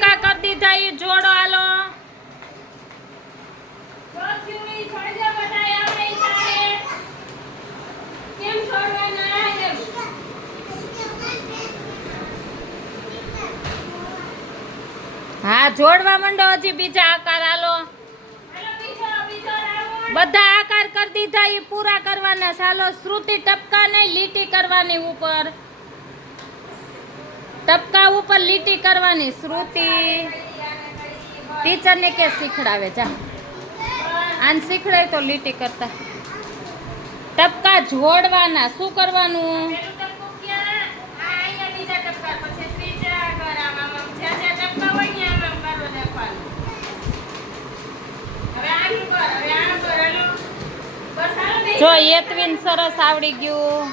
ટપકા કરી દીધા એ જોડો હાલો. હા જોડવા માંડો હજી બીજા આકાર હાલો. બધા આકાર કરી દીધા એ પૂરા કરવાના. ચાલો શ્રુતિ ટપકા નહીં લીટી કરવાની ઉપર. ટપકા ઉપર લીટી કરવાની. શ્રુતિ ટીચર ને કે શીખડાવે જા. આને શીખડાય તો લીટી કરતા. ટપકા જોડવાના. શું કરવાનું? જો યતવીન સરસ આવડી ગયું.